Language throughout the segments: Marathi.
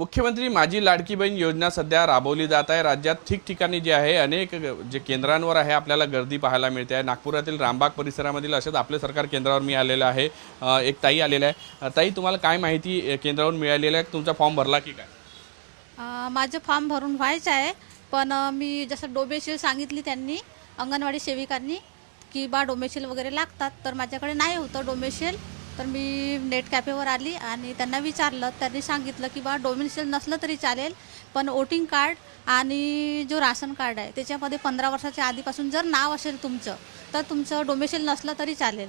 मुख्यमंत्री माझी लाडकी बहीण योजना सध्या राबवली जात आहे. राज्यात ठिकठिकाणी जे आहे अनेक जे केंद्रांवर आहे आपल्याला गर्दी पाहायला मिळते आहे. नागपुरातील रामबाग परिसरामधील असेच आपले सरकार केंद्रावर मी आलेलं आहे एक ताई आलेलं आहे. ताई तुम्हाला काय माहिती केंद्रावर केंद्रावरून मिळालेली आहे? तुमचा फॉर्म भरला की काय? माझं फॉर्म भरून व्हायचं आहे. पण मी जसं डोबेशील सांगितली त्यांनी अंगणवाडी सेविकांनी की बा डोमेशील वगैरे लागतात. तर माझ्याकडे नाही होतं डोमेशील. तर मी नेट कॅफेवर आली आणि त्यांना विचारलं त्यांनी सांगितलं की बा डोमेशील नसलं तरी चालेल पण वोटिंग कार्ड आणि जो राशन कार्ड आहे त्याच्यामध्ये पंधरा वर्षाच्या आधीपासून जर नाव असेल तुमचं तर तुमचं डोमेशील नसलं तरी चालेल.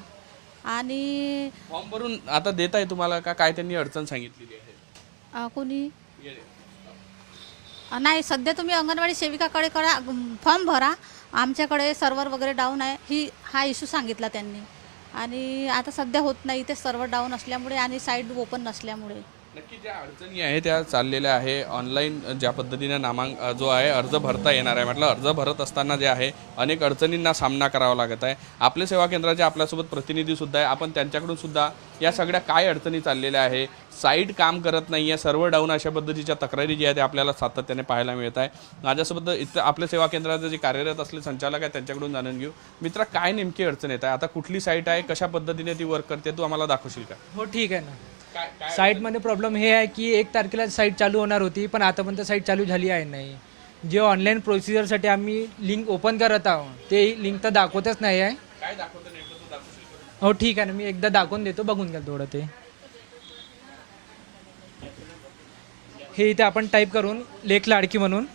आणि फॉर्म भरून आता देत आहे तुम्हाला का? काय त्यांनी अडचण सांगितलेली आहे? अ, कोणी? नाही सध्या तुम्ही अंगणवाडी सेविकाकडे करा फॉर्म भरा. आमच्याकडे सर्व्हर वगैरे डाऊन आहे. ही हा इश्यू सांगितला त्यांनी. आणि आता सध्या होत नाही ते सर्व डाऊन असल्यामुळे आणि साईड ओपन नसल्यामुळे. नक्की ज्या अडचणी आहे त्या चाललेल्या आहे. ऑनलाईन ज्या पद्धतीने नामांक जो आहे अर्ज भरता येणार आहे. म्हटलं अर्ज भरत असताना जे आहे अनेक अडचणींना सामना करावा लागत आहे. आपल्या सेवा केंद्राचे आपल्यासोबत प्रतिनिधी सुद्धा आहे. आपण त्यांच्याकडून सुद्धा या सगळ्या काय अडचणी चाललेल्या आहे साईट काम करत नाही आहे सर्व डाऊन अशा पद्धतीच्या तक्रारी जी आहे ते आपल्याला सातत्याने पाहायला मिळत आहे. माझ्यासोबत इथं आपल्या सेवा केंद्राचे जे कार्यरत असले संचालक आहे त्यांच्याकडून जाणून घेऊ. मित्रा काय नेमकी अडचण येत आहे? आता कुठली साईट आहे कशा पद्धतीने ती वर्क करते तू आम्हाला दाखवशील का? हो ठीक आहे ना. साईटमध्ये प्रॉब्लेम हे आहे की एक तारखेला साईट चालू होणार होती पण आतापर्यंत साईट चालू झाली आहे नाही. जे ऑनलाईन प्रोसिजरसाठी आम्ही लिंक ओपन करत आहोत ते लिंक तर दाखवतच नाही आहे. काय दाखवतं नेमकं तू दाखवशील का? हो ठीक आहे ना मी एकदा दाखवून देतो बघून घ्या थोडं ते. हे इथे आपण टाईप करून लेख लाडकी म्हणून.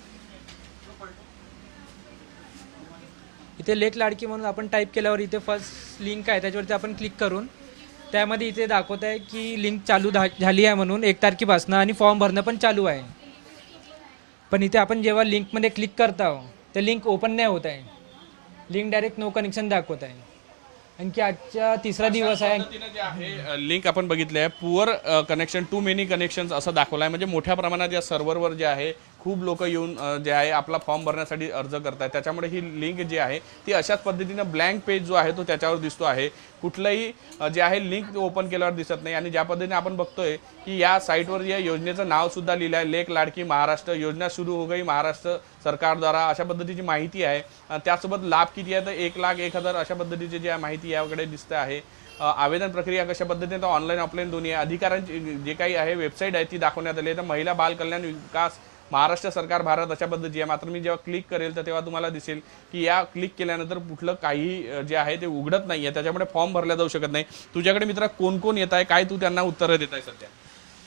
इथे लेख लाडकी म्हणून आपण टाईप केल्यावर इथे फर्स्ट लिंक आहे त्याच्यावरती आपण क्लिक करून. त्यामध्ये इथे दाखवत आहे की लिंक चालू झाली आहे म्हणून एक तारखेपासून आणि फॉर्म भरणं पण चालू आहे. पण इथे आपण जेव्हा लिंकमध्ये क्लिक करतो ते लिंक ओपन नाही होत आहे. लिंक डायरेक्ट नो कनेक्शन दाखवत आहे. आणखी आजचा तिसरा दिवस आहे. आहे लिंक आपण बघितले आहे poor connection too many connection असं दाखवलं आहे म्हणजे मोठ्या प्रमाणात या सर्व्हरवर जे आहे खूप लोक येऊन जे आहे आपला फॉर्म भरण्यासाठी अर्ज करतात त्याच्यामुळे ही लिंक जी आहे ती अशाच पद्धतीनं ब्लँक पेज जो आहे तो त्याच्यावर दिसतो आहे. कुठलंही जे आहे लिंक ओपन केल्यावर दिसत नाही. आणि ज्या पद्धतीने आपण बघतोय की या साईटवर या योजनेचं नावसुद्धा लिहिलं आहे लेख लाडकी महाराष्ट्र योजना सुरू हो गई महाराष्ट्र सरकारद्वारा अशा पद्धतीची माहिती आहे. त्यासोबत लाभ किती आहे? तर एक लाख एक हजार अशा पद्धतीची जी माहिती याकडे दिसते आहे. आवेदन प्रक्रिया कशा पद्धतीने? तर ऑनलाईन ऑफलाईन दोन्ही आहे. अधिकाऱ्यांची जे काही आहे वेबसाईट आहे ती दाखवण्यात आली आहे. तर महिला बाल कल्याण विकास महाराष्ट्र सरकार भारत अशा पद्धतीची आहे. मात्र मी जेव्हा क्लिक करेल तर तेव्हा तुम्हाला दिसेल की या क्लिक केल्यानंतर कुठलं काही जे आहे ते उघडत नाही आहे त्याच्यामुळे फॉर्म भरला जाऊ शकत नाही. तुझ्याकडे मित्रा कोण कोण येत आहे? काय तू त्यांना उत्तरं देत आहे सध्या?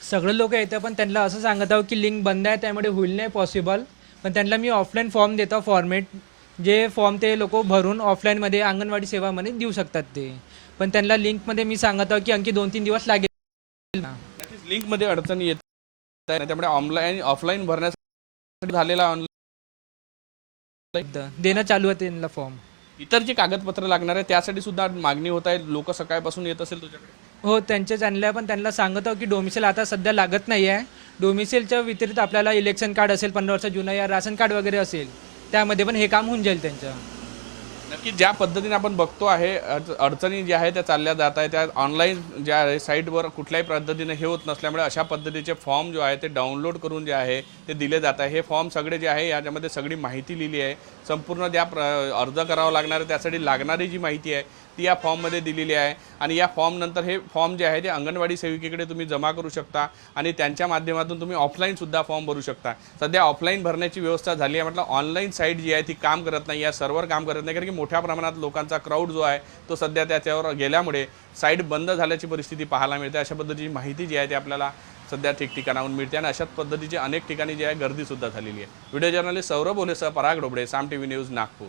सगळे लोक येतं पण त्यांना असं सांगत आहो की लिंक बंद आहे त्यामुळे होईल नाही पॉसिबल पण त्यांना मी ऑफलाईन फॉर्म देतो फॉर्मेट जे फॉर्म ते लोक भरून ऑफलाईनमध्ये अंगणवाडी सेवामध्ये देऊ शकतात ते. पण त्यांना लिंकमध्ये मी सांगत आहो की आणखी दोन तीन दिवस लागेल. लिंकमध्ये अडचणी येत आहे त्यामुळे ऑनलाईन ऑफलाईन भरण्यासाठी झालेला ऑनलाईन देणं चालू आहे त्यांना फॉर्म इतर जे कागदपत्र लागणार आहे त्यासाठी सुद्धा मागणी होत आहे. लोक सकाळपासून येत असेल तुझ्याकडे. हो त्यांच्या चॅनल पण त्यांना सांगत आहो की डोमिसेल आता सध्या लागत नाही आहे. डोमिसेलच्या व्यतिरिक्त आपल्याला इलेक्शन कार्ड असेल पंधरा वर्ष जुना या राशन कार्ड वगैरे असेल त्यामध्ये पण हे काम होऊन जाईल त्यांचं. की ज्या पद्धतीने आपण बघतो आहे अडचणी ज्या आहेत त्या चालल्या जात आहे त्या ऑनलाईन ज्या आहे साईटवर कुठल्याही पद्धतीने हे होत नसल्यामुळे अशा पद्धतीचे फॉर्म जो आहे ते डाउनलोड करून जे आहे ते दिले जात आहे. हे फॉर्म सगळे जे आहे याच्यामध्ये सगळी माहिती लिहिली आहे. संपूर्ण ज्या प्र अर्ज करावा लागणार आहे त्यासाठी लागणारी जी माहिती आहे ती या फॉर्ममध्ये दिलेली आहे. आणि या फॉर्मनंतर हे फॉर्म जे आहे ते अंगणवाडी सेविकेकडे तुम्ही जमा करू शकता. आणि त्यांच्या माध्यमातून तुम्ही ऑफलाईनसुद्धा फॉर्म भरू शकता. सध्या ऑफलाईन भरण्याची व्यवस्था झाली आहे. म्हटलं ऑनलाईन साईट जी आहे ती काम करत नाही. या सर्व्हर काम करत नाही. कारण की मोठ्या प्रमाणात लोकांचा क्राऊड जो आहे तो सध्या त्याच्यावर गेल्यामुळे साईट बंद झाल्याची परिस्थिती पाहायला मिळते. अशा पद्धतीची माहिती जी आहे ती आपल्याला सध्या ठिकठिकाणाहून मिळते. आणि अशाच पद्धतीची अनेक ठिकाणी जी आहे गर्दीसुद्धा झालेली आहे. Video journalist Saurabh ओलेसह Parag Dobde Saam T V news Nagpur.